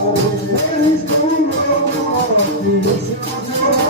Thank you.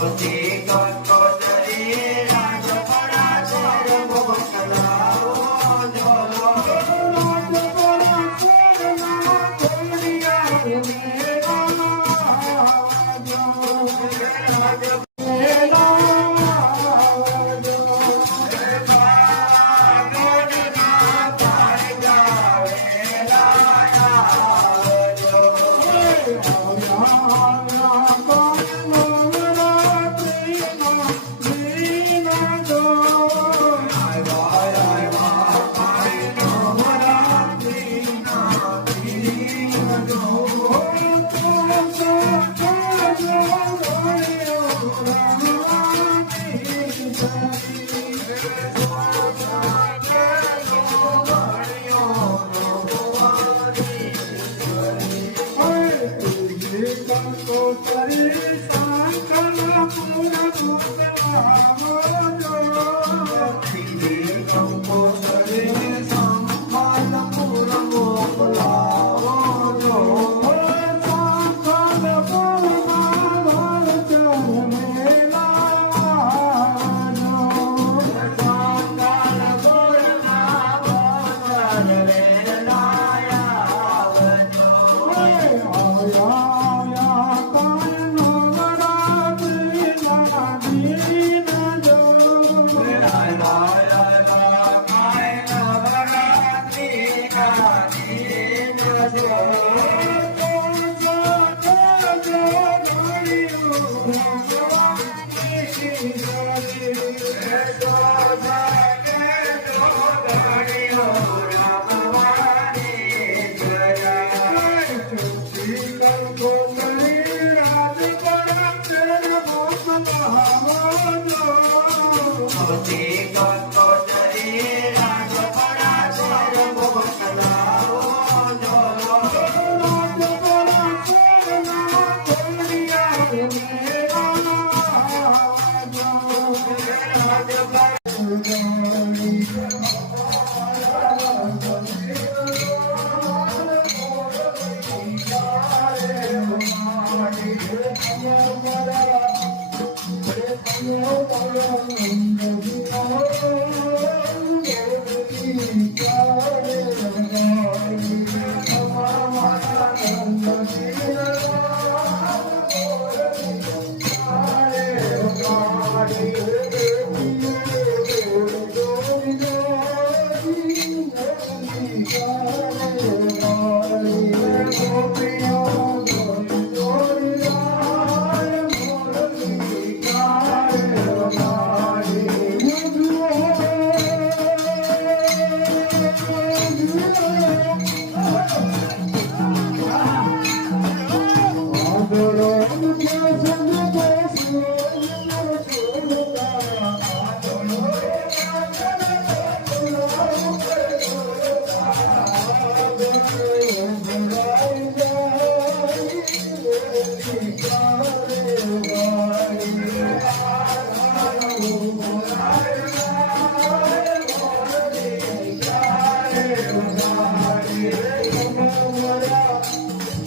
Mama, take God Oh, God, oh, God.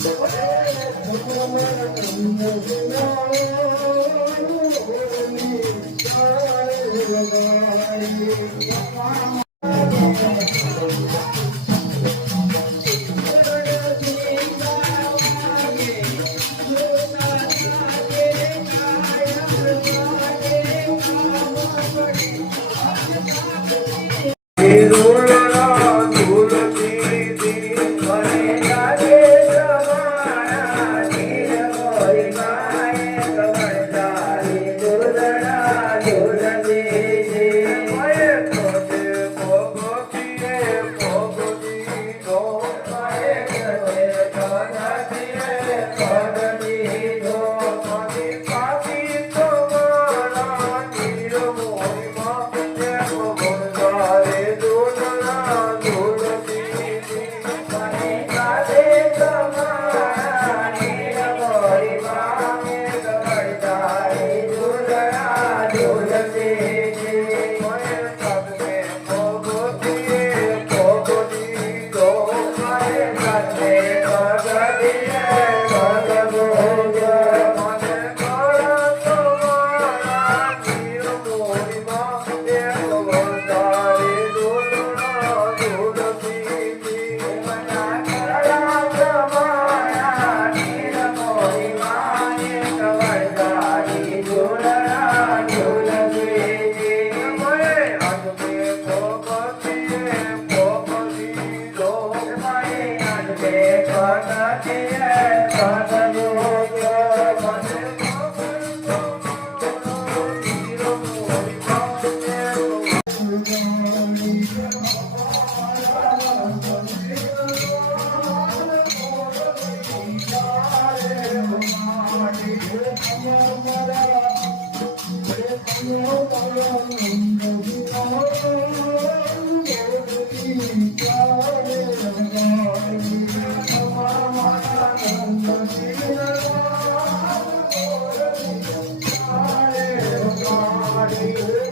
Thank you. Amen.